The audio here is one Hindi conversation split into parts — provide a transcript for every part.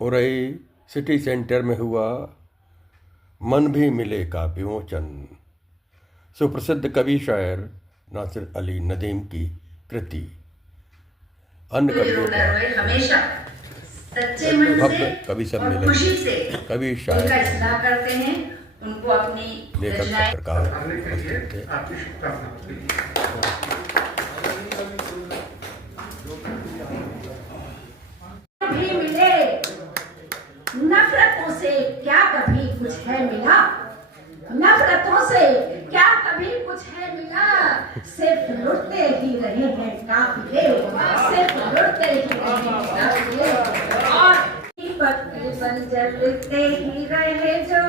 उरई सिटी सेंटर में हुआ मन भी मिले का विमोचन। सुप्रसिद्ध कवि शायर नासिर अली नदीम की कृति। अन्य कवियों का हमेशा सच्चे मन से कवि और सम्मेलन खुशी से कवि उनका शायर इस्तेमाल करते हैं, उनको अपनी लेखक रचनाएं पत्रकार आपकी शुभकामनाएं। भी मिले। नफरतों से क्या कभी कुछ है मिला, नफरतों से क्या कभी कुछ है मिला। सिर्फ लुटते ही रहे हैं काफिले, सिर्फ लुटते ही रहे हैं काफिले। और दीपक बन जलते ही रहे जो,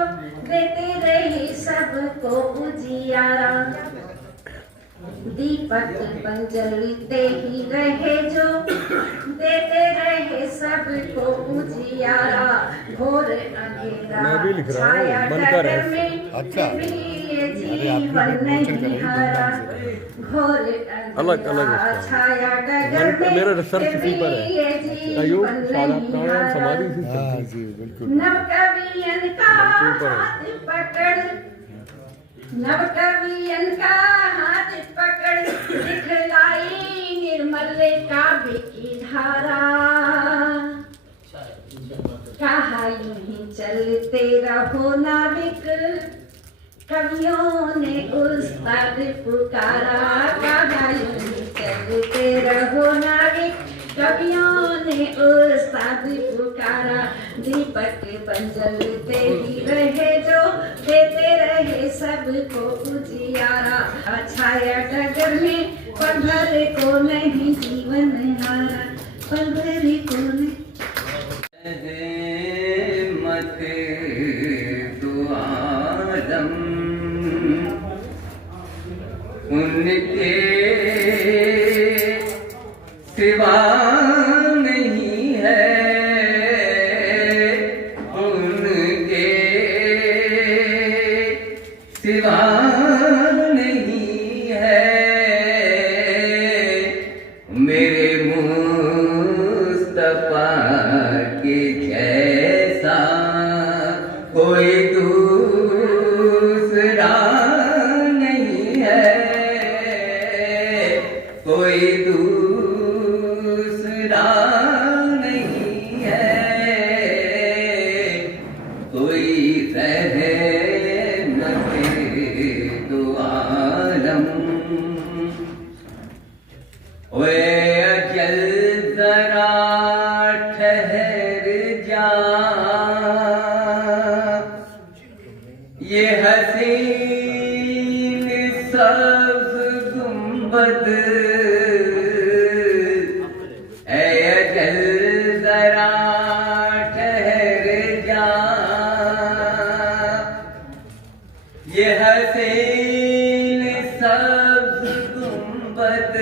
देते रहे सबको उजियारा। दीपक बन जलते ही रहे जो, देते रहे सबको उजियारा। घोर अंधेरा छाया डगर में, अच्छा। ये जीवन नहीं हारा। घोर अंधेरा छाया डगर में, मेरा रिसर्च पेपर है ये जीवन नहीं हारा। जी बिल्कुल। नव कवियन का हाथ पकड़, नव कवियन का हाथ पकड़, दिखलाई निर्मल काव्य की धारा। कहा यूं ही चलते रहो नाविक, कवियों ने उस्ताद पुकारा। कहा यूं ही चलते रहो नाविक, कवियों ने उस्ताद पुकारा। दीपक बन जलते ही रहे जो, देते रहे सबको उजियारा। छाया डगर में पल भर को नहीं जीवन हारा, पल भर को नहीं। मत दुआदम उनके सिवा नहीं है, उनके सिवा नहीं है। मेरे मुस्तफा के जैसा कोई दूसरा नहीं है, कोई दूसरा नहीं है। कोई रहमत दो आलम। ओए अजल जरा ठहर जा, ये हसीन सब्ज़ गुंबद। ऐ अजल जरा ठहर जा, ये हसीन सब्ज़ गुंबद।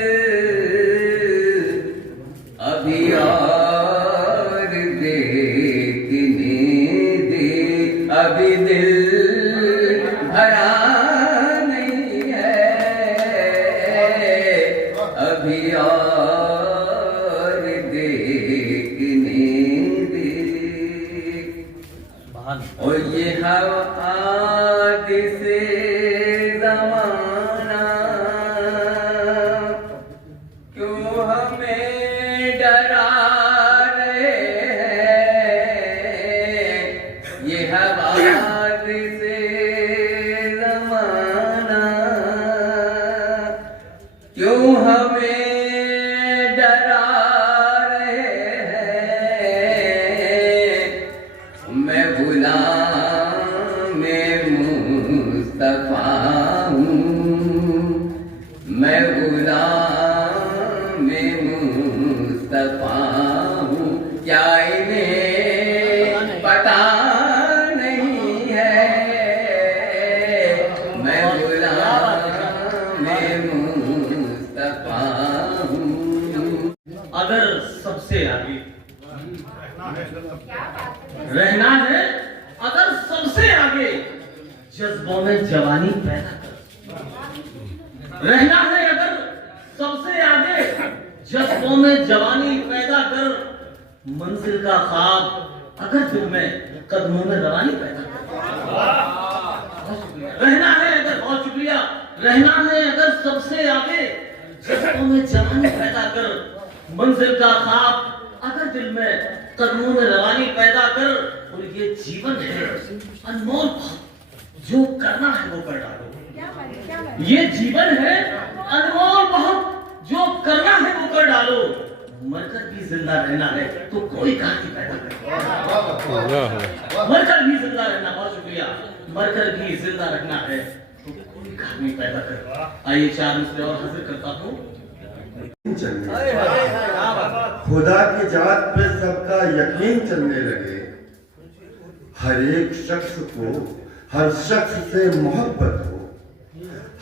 अभी और देखने दे, अभी दिल भरा नहीं है, अभी और देखने दे। और ये हादिस ज़माना क्यों हमें डरा रहे हैं। ये हादिस ज़माना क्यों हमें डरा रहे हैं। मैं गुलाम मुस्तफा हूँ, मैं गुलाम मुस्तफा हूँ। क्या इन्हें पता नहीं है, मैं गुलाम मुस्तफा हूँ। अगर सबसे आगे रहना है, अगर सबसे आगे जज्बों में जवानी पैदा कर रहना है, अगर सबसे जज्बों में जवानी पैदा कर, मंजिल का ख्वाब अगर दिल में कदमों में रवानी पैदा कर। रहना है अगर, बहुत शुक्रिया, रहना है अगर सबसे आगे, जज्बों में जवानी पैदा कर। मंजिल का ख्वाब अगर दिल में कदमों में रवानी पैदा कर। और ये जीवन है अनमोल, जो करना है वो कर डालो। ये जीवन है अनमोल बहुत, जो करना है वो कर डालो। मरकर भी जिंदा रहना है तो कोई कहानी पैदा कर। मरकर भी जिंदा रहना, बहुत शुक्रिया, मरकर भी जिंदा रहना है तो कोई कहानी पैदा कर। आइए 4 मिसरे और हाजिर करता हूँ। खुदा की जात पे सबका यकीन चलने लगे, हर एक शख्स को हर शख्स से मोहब्बत हो,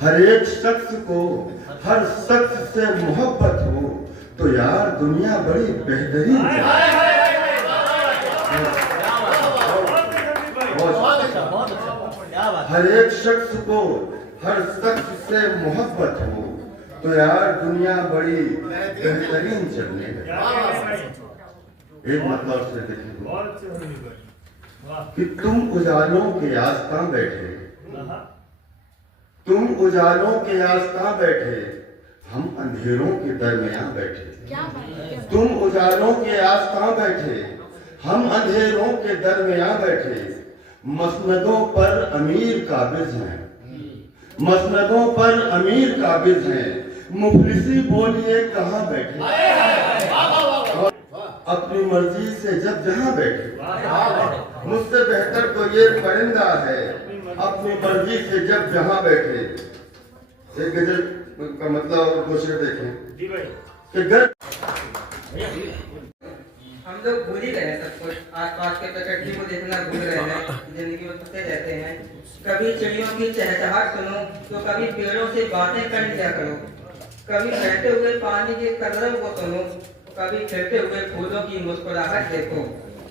हर एक शख्स को हर शख्स से मोहब्बत हो, तो यार दुनिया बड़ी बेहतरीन हर एक शख्स को हर शख्स से मोहब्बत हो, तो यार दुनिया बड़ी बेहतरीन चलने लगी। एक मतलब से देखिए कि तुम उजालों के आस्था बैठे, तुम उजालों के आस्था बैठे, हम अंधेरों के दरमियान बैठे। तुम उजालों के आस्था बैठे, हम अंधेरों के दरमियान बैठे। मसनदों पर अमीर काबिज हैं, मसनदों पर अमीर काबिज हैं, मुफलिसी बोलिए कहाँ बैठे। अपनी मर्जी से जब जहाँ बैठे, मुझसे बेहतर तो ये परिंदा है, अपनी मर्जी से जब जहाँ बैठे। एक गजल का मतलब और दूसरे देखें कि हम लोग भूल ही गए हैं सब कुछ, आसपास के प्रकृति को देखना भूल रहे हैं, जिंदगी में फंसे रहते हैं। कभी चिड़ियों की चहचहाट सुनो तो कभी पेड़ों से बातें कर लिया करो, कभी बहते हुए पानी के कदरों को सुनो, कभी खिलते हुए फूलों की मुस्कुराहट देखो।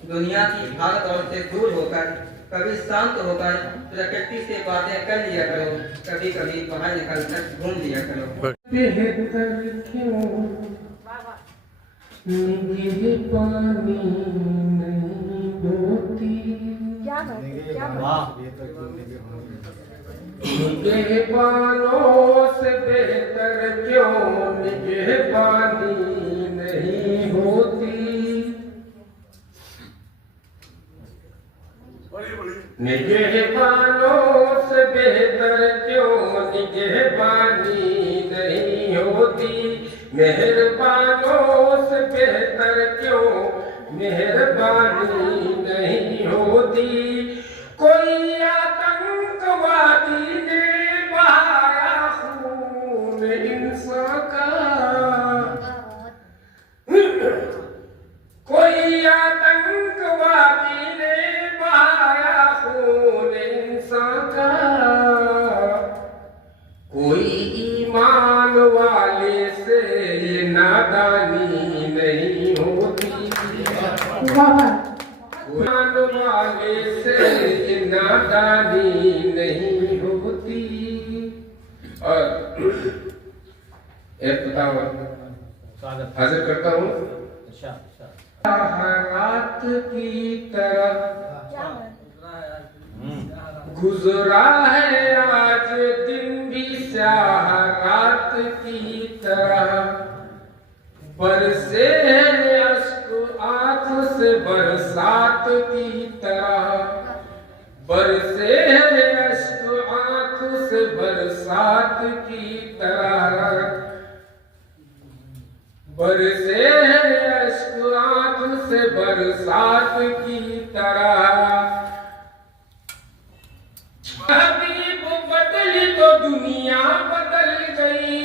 दुनिया की भाग दौड़ से दूर होकर कभी शांत होकर प्रकृति से बातें कर लिया करो, कभी कभी बाहर निकलकर घूम लिया करो। बेहतर क्यों निगे पानी नहीं होती, निगे पानों से बेहतर क्यों निगे पानी नहीं होती। निगहबानों से बेहतर क्यों निगहबानी नहीं होती, मेहरबानों से बेहतर क्यों मेहरबानी नहीं होती। कोई आतंकवादी ने बहाया खून इंसान का, कोई आतंकवादी ने बहाया खून इंसान का, कोई ईमान वाले से ये नादानी नहीं होती, ईमान वाले से ये नादानी नहीं होती। और एक हाजिर करता हूँ, रात की तरह गुजरा है आज दिन भी स्याह रात की तरह, बरसे है अश्क आंख से बरसात की तरह, बरसे है अश्क आंख से बरसात की तरह, बरसे है अश्क आंख से बरसात की तरह। हबीब बदली तो दुनिया बदल गई,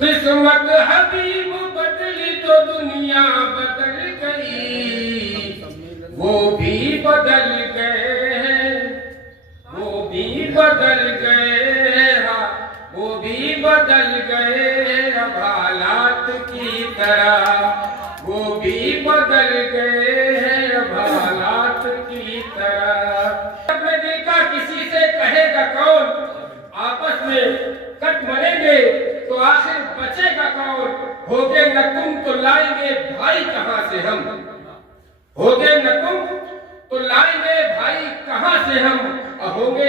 किस्मत हबीब बदली तो दुनिया बदल गई। वो भी बदल गए, वो भी बदल गए, वो भी बदल गए अब हालात की तरह, वो भी बदल गए हैं अब हालात की तरह। अपने दिल का किसी से कहेगा कौन, आपस में कट मरेंगे तो आखिर बचेगा कौन, होगे न तुम तो लाएंगे भाई कहाँ से हम। होगे न तुम तो लाएंगे भाई कहाँ से हम, होगे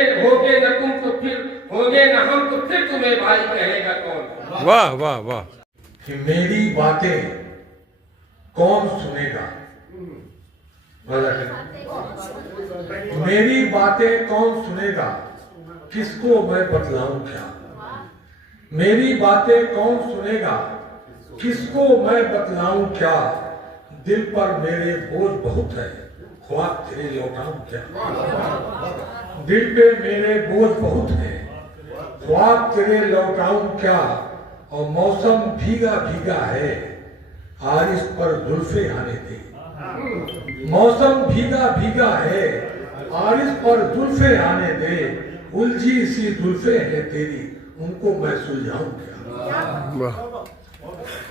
न तुम तो फिर होगे न हम, तो फिर तुम्हें भाई कहेगा कौन। वाह वाह वाह। कि मेरी बातें कौन सुनेगा, मेरी बातें कौन सुनेगा, किसको मैं बतलाऊं क्या, मेरी बातें कौन सुनेगा, किसको मैं बतलाऊं क्या, दिल पर मेरे बोझ बहुत है, ख्वाब तेरे लौटाऊं क्या, दिल पे मेरे बोझ बहुत है, ख्वाब तेरे लौटाऊं क्या, और मौसम भीगा भीगा है, हारिस पर जुल्फे आने दे, मौसम भीगा भीगा है, हारिस पर जुल्फे आने दे, उलझी सी जुल्फे है तेरी, उनको मैं सुलझाऊं क्या।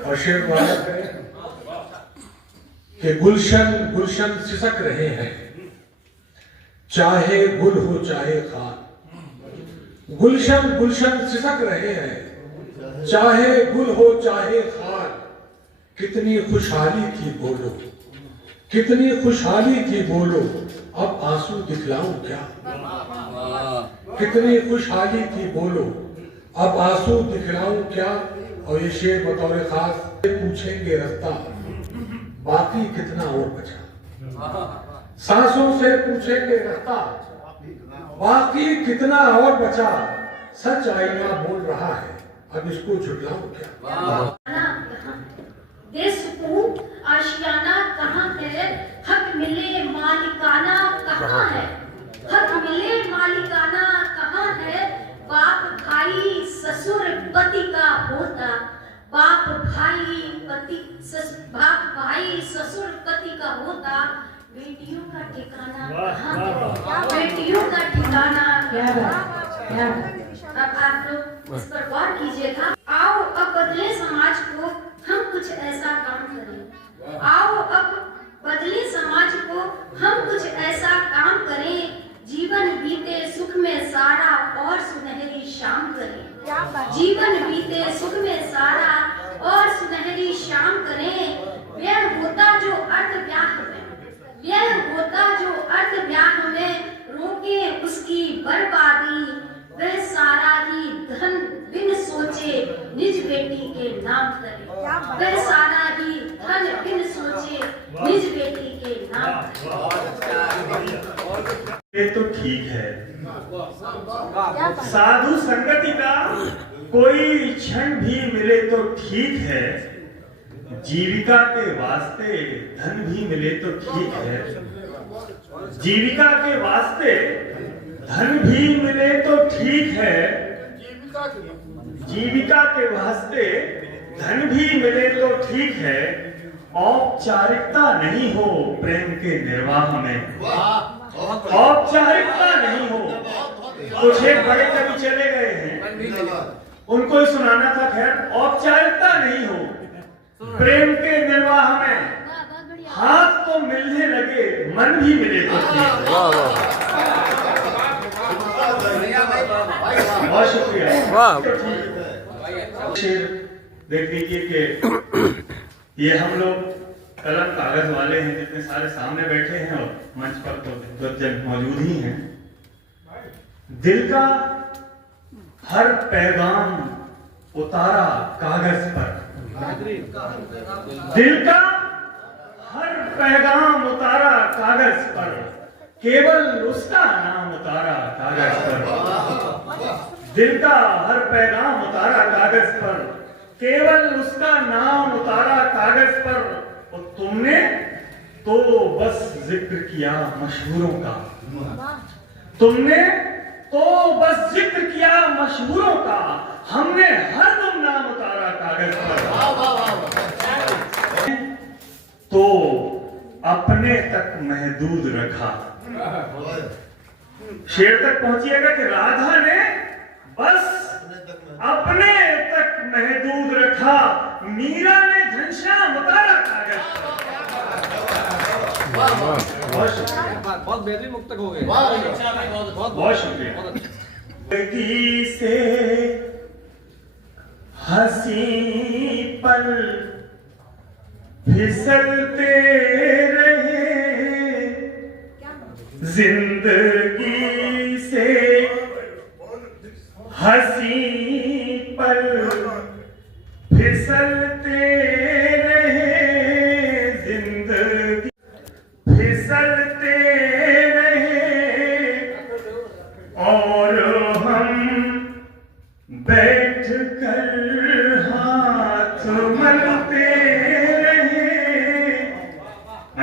और शेर वाला कि गुलशन गुलशन सिसक रहे हैं, चाहे गुल हो चाहे खान, गुलशन गुलशन सिसक रहे हैं, चाहे गुल हो चाहे खान, कितनी खुशहाली थी बोलो, कितनी खुशहाली थी बोलो, अब आंसू दिखलाऊं क्या, कितनी खुशहाली थी बोलो, अब आंसू दिखलाऊं क्या। और ये शेर बतौर खास पूछेंगे रास्ता, बाकी कितना और बचा, सांसों से पूछेंगे रास्ता, बाकी कितना और बचा, सच आईना बोल रहा है, अब इसको झुटलाऊं क्या। दे सुकून आशियाना कहाँ है, हक मिले मालिकाना कहाँ है, हक मिले मालिकाना कहाँ है, बाप भाई ससुर पति का होता, बाप भाई बाप भाई ससुर पति का होता, बेटियों का ठिकाना कहाँ है, बेटियों का ठिकाना क्या है। अब आप लोग इस पर गौर कीजिएगा। आओ अब बदले समाज को हम कुछ ऐसा काम करें, आओ अब बदले समाज को हम कुछ ऐसा काम करें, जीवन बीते सुख में सारा और सुनहरी शाम करें, जीवन बीते सुख में सारा और सुनहरी शाम करें। व्यय होता जो अर्थ ब्याह में, व्यय होता जो अर्थ ब्याह में, रोके उसकी बर्बादी, वह सारा ही धन बिन सोचे निज बेटी के नाम करे, वह सारा ही धन बिन सोचे निज बेटी के नाम करे। ये तो ठीक है, साधु संगति का कोई क्षण भी मिले तो ठीक है, जीविका के वास्ते धन भी मिले तो ठीक है, जीविका के वास्ते धन भी मिले तो ठीक है, जीविका के वास्ते धन भी मिले तो ठीक है, औपचारिकता नहीं हो प्रेम के निर्वाह में, औपचारिकता नहीं हो। कुछ एक बड़े कवि चले गए हैं, उनको ही सुनाना था, खैर औपचारिकता नहीं हो प्रेम के निर्वाह में, हाथ तो मिलने लगे मन भी मिले तो ठीक है। बहुत शुक्रिया। शेर देख लीजिए कि ये हम लोग कलम कागज वाले हैं, जितने सारे सामने बैठे हैं और मंच पर तो दो जन मौजूद ही हैं। दिल का हर पैगाम उतारा कागज पर, दिल का हर पैगाम उतारा कागज पर, केवल उसका नाम उतारा कागज पर, दिल का हर पैगाम उतारा कागज पर, केवल उसका नाम उतारा कागज पर, और तुमने तो बस जिक्र किया मशहूरों का, तुमने तो बस जिक्र किया मशहूरों का, हमने हर दम नाम उतारा कागज पर, तो अपने तक महदूद रखा। शेर तक पहुंचिएगा कि राधा ने बस अपने तक महदूद रखा, मीरा ने घनश्याम उतारा कागज पर। बहुत बेहतरीन मुक्तक हो गए, बहुत शुक्रिया। जिंदगी से हंसी पल फिसलते रहे, जिंदगी से हंसी पल फिसलते रहे, जिंदगी फिसलते रहे और हम बैठ कर हाथ मलते रहे।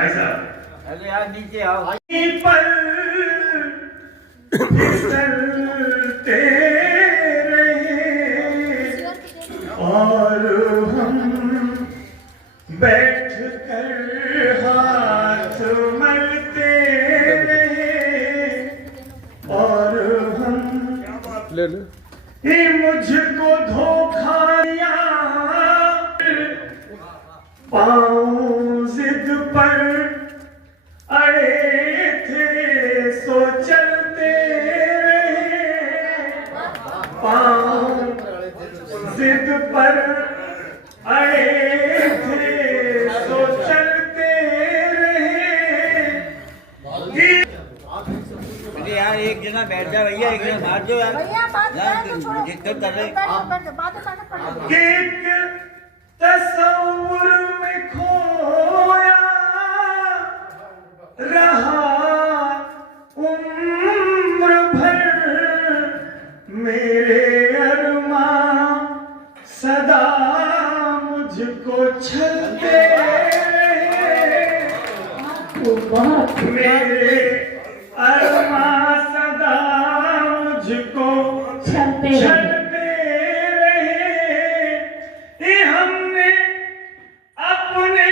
ऐसा अरे यार नीचे आओ। पल फिसलते रहे और हम बैठ कर हाथ मलते रहे और हम ले ले ही मुझको धोखा दिया, पाँव जिद पर अड़े थे सो चलते रहे, पाँव जिद पर अड़े थे सो चलते रहे। अरे यार एक जना बैठ जा भैया, एक जना बाहर जाओ यार। भैया बात दिक्कत कर रहे। एक तस्वुर में खोया रहा उम्र भर, मेरे अरमां सदा मुझको छलते रहे, मेरे अरमां सदा मुझको छलते रहे। ये हमने अपने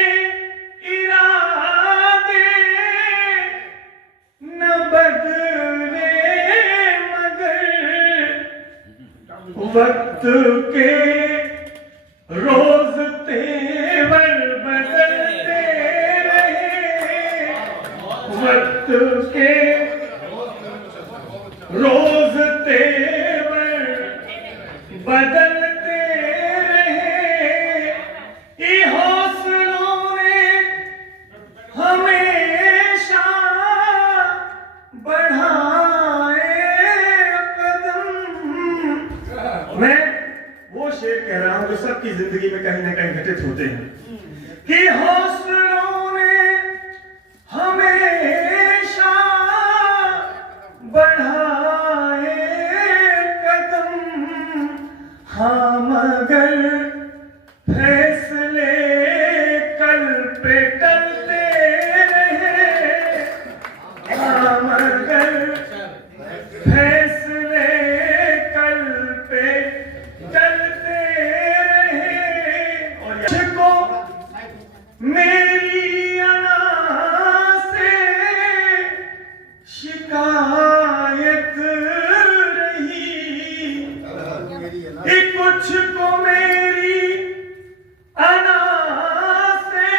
इरादे न बदले, मगर वक्त के रोज तेवर बदलते रहे, वक्त के रोज तेवर बदलते रहे। ये हौसलों ने हमेशा बढ़ाए कदम। मैं वो शेर कह रहा हूं जो सबकी जिंदगी में कहीं ना कहीं घटित होते हैं कि हौसलों ने हमेशा बढ़ाए कदम, हाँ मगर फैसले कल पे टलते रहे, हाँ मगर फैसले कल पे टलते रहे। और मुझको मेरी अना से शिकायत रही, कुछ को मेरी अना से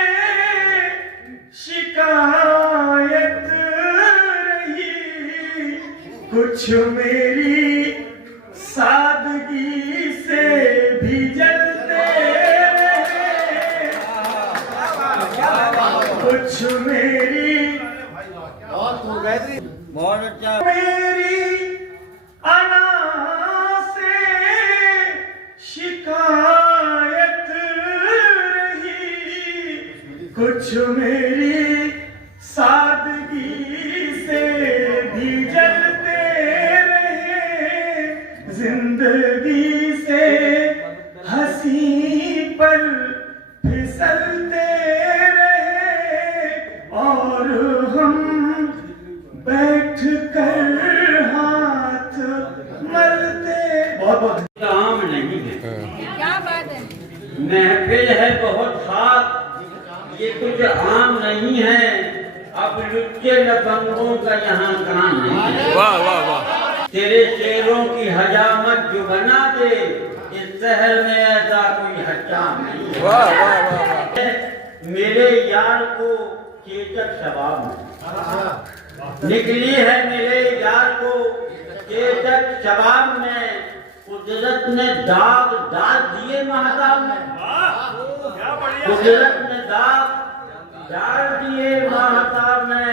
शिकायत रही, कुछ मेरी सादगी से भी जलते रहे, कुछ मेरी बहुत अच्छा। मेरी अना से शिकायत रही, कुछ मेरी सादगी से भी जलते रहे, जिंदगी से हंसी पल फिसलते रहे और हम बैठ कर हाथ मलते। बहुत बहुत काम नहीं है, क्या बात है। महफिल है बहुत खास, ये कुछ आम नहीं है। अब लुच्चे लफंगों का यहाँ काम नहीं है। वाह वाह वाह। तेरे शेरों की हजामत जो बना दे, इस शहर में ऐसा कोई हजाम नहीं है। वाह वाह वाह वाह। मेरे यार को चेचक शबाब में निकली है, मेरे यार को चेचक शबाब में कुदरत ने दाग डाल दिए महताब में, कुदरत ने दाग डाल दिए महताब में।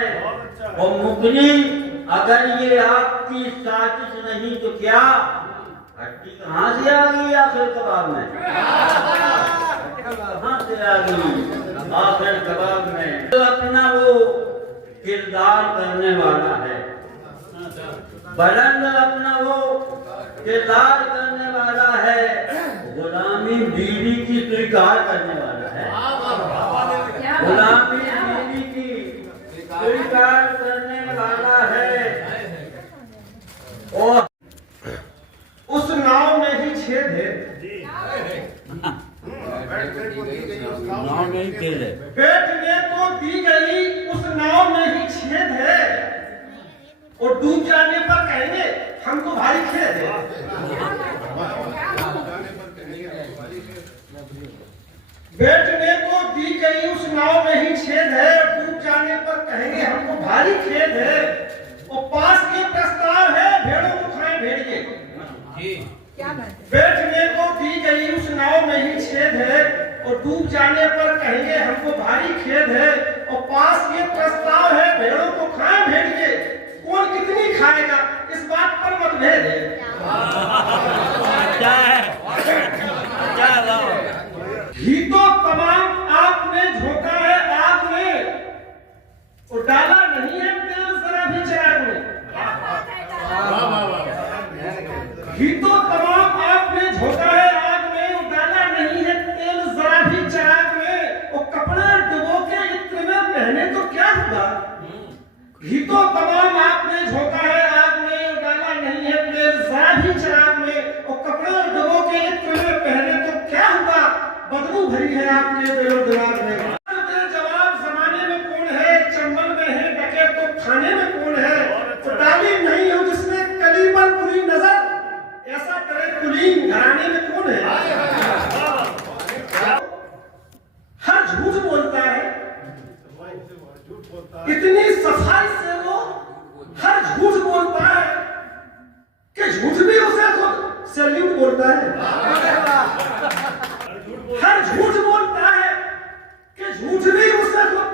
और मुगली अगर ये आपकी साजिश नहीं तो क्या हड्डी कहाँ से आ गई आखिर कबाब में? कहाँ से आ गई आखिर कबाब में? तो अपना वो किरदार करने वाला है, बुलंद अपना वो किरदार करने वाला है, गुलामी बीवी की स्वीकार करने वाला है, गुलामी बीवी की स्वीकार करने वाला है। और उस नाव में ही छेद है, नाव में ही खेल है। बैठने को दी गई उस नाव में ही छेद है, और डूब जाने पर कहेंगे हमको भारी खेद है। बैठने को दी गई उस नाव में ही छेद है, डूब जाने पर कहेंगे हमको भारी खेद है। और पास के प्रस्ताव है भेड़ों को खाए भेड़िए। बैठने को दी गई उस नाव में ही छेद है, और डूब जाने पर कहेंगे हमको भारी खेद है। और पास ये प्रस्ताव है भेड़ों को खाए भेड़िए, कौन कितनी खाएगा इस बात पर मतभेद है। घी तो तमाम आपने झोंका है आग में, और डाला नहीं है तेल जरा भी चिराग में। घी तो तमाम आपने झोंका है आग में, और डाला नहीं है तेल जरा भी चिराग में। और कपड़े डुबो के इत्र में पहने तो क्या होगा? घी तो तमाम आपने झोंका है आग में, और डाला नहीं है तेल जरा भी चिराग में। और कपड़े डुबो के इत्र में पहने तो क्या होगा? बदबू भरी है आपके दिलो दिमाग में। जवाब जमाने में कौन है, चंबल में है डके तो खाने में कौन है? तो तालीम नहीं हो जिसमें कली पर बुरी नजर, ऐसा करे कुलीन घराने में कौन है? हर झूठ बोलता है, इतनी सफाई से वो हर झूठ बोलता है कि झूठ भी उसे खुद सैल्यूट बोलता है। हर झूठ बोलता है कि झूठ भी उसे खुद,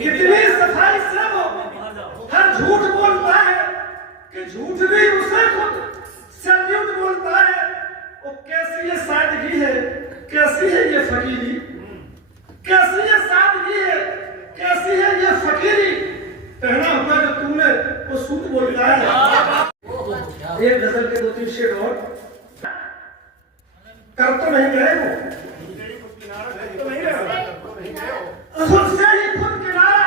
इतनी सफाई से वो हर झूठ बोलता है कि झूठ भी उसे खुद सैल्यूट बोलता है। और कैसी ये सादगी है, कैसी है ये फकीरी, कैसी ये सादगी है, कैसी है ये फकीरी, पहना हुआ जो तुमने वो सूट बोलता है। एक गजल के 2-3 शेर और कर तो नहीं गए हो, खुद से ही खुद किनारा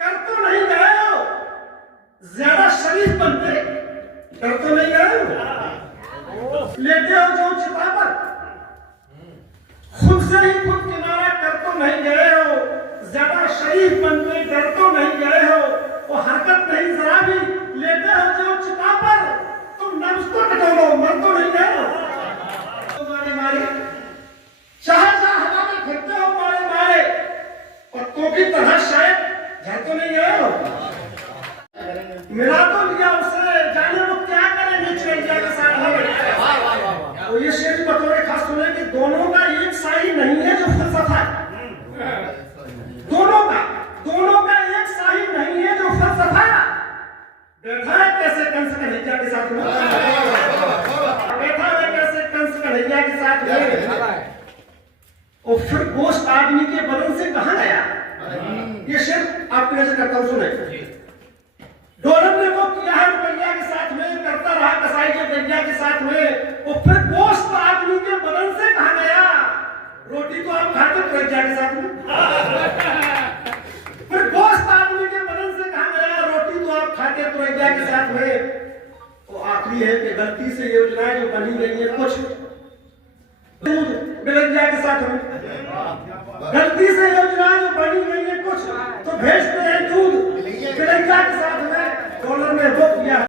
कर तो नहीं गए हो, ज्यादा शरीफ बनते कर तो नहीं गए हो, लेते हो जो चिता पर, खुद से ही खुद किनारा कर तो नहीं गए हो, ज्यादा शरीफ बनते डर तो नहीं गए हो, वो हरकत नहीं जरा भी लेते हो जो चिता पर, तुम नब्ज तो कटो मर तो नहीं गए हो। मारे चाहे चाहे हवा में फिरते हो मारे मारे, पत्तों की तरह शायद झड़ तो नहीं गए हो। मिला तो लिया उसे, जाने वो क्या करेंगे चिड़िया के साथ। तो ये शेर बतौर खास सुने कि दोनों का एक शाही नहीं है जो फलसफा है, दोनों का एक शाही नहीं है जो फलसफा है। बैठा है कैसे कंस कन्हैया के साथ में, बैठा है कैसे कंस कन्हैया के साथ में, और फिर गोश्त आदमी के बदन से कहां गया। ये शेर आपकी नजर करता हूं, सुने। डोलम ने वो किया है रुपया के साथ में, करता रहा कसाई के गैया के साथ में, और फिर गोश्त आदमी के बदन से कहां गया। रोटी तो आप खाते गैया के साथ में, फिर गोश्त आदमी के बदन से कहां गया। रोटी तो आप खाते गैया के साथ में। वो आखिरी है कि गलती से योजनाएं जो बनी गई है कुछ गैया के साथ में, गलती से योजनाएं जो बनी गई है कुछ तो भेजते हैं दूध गैया के साथ में। डॉलर में वो किया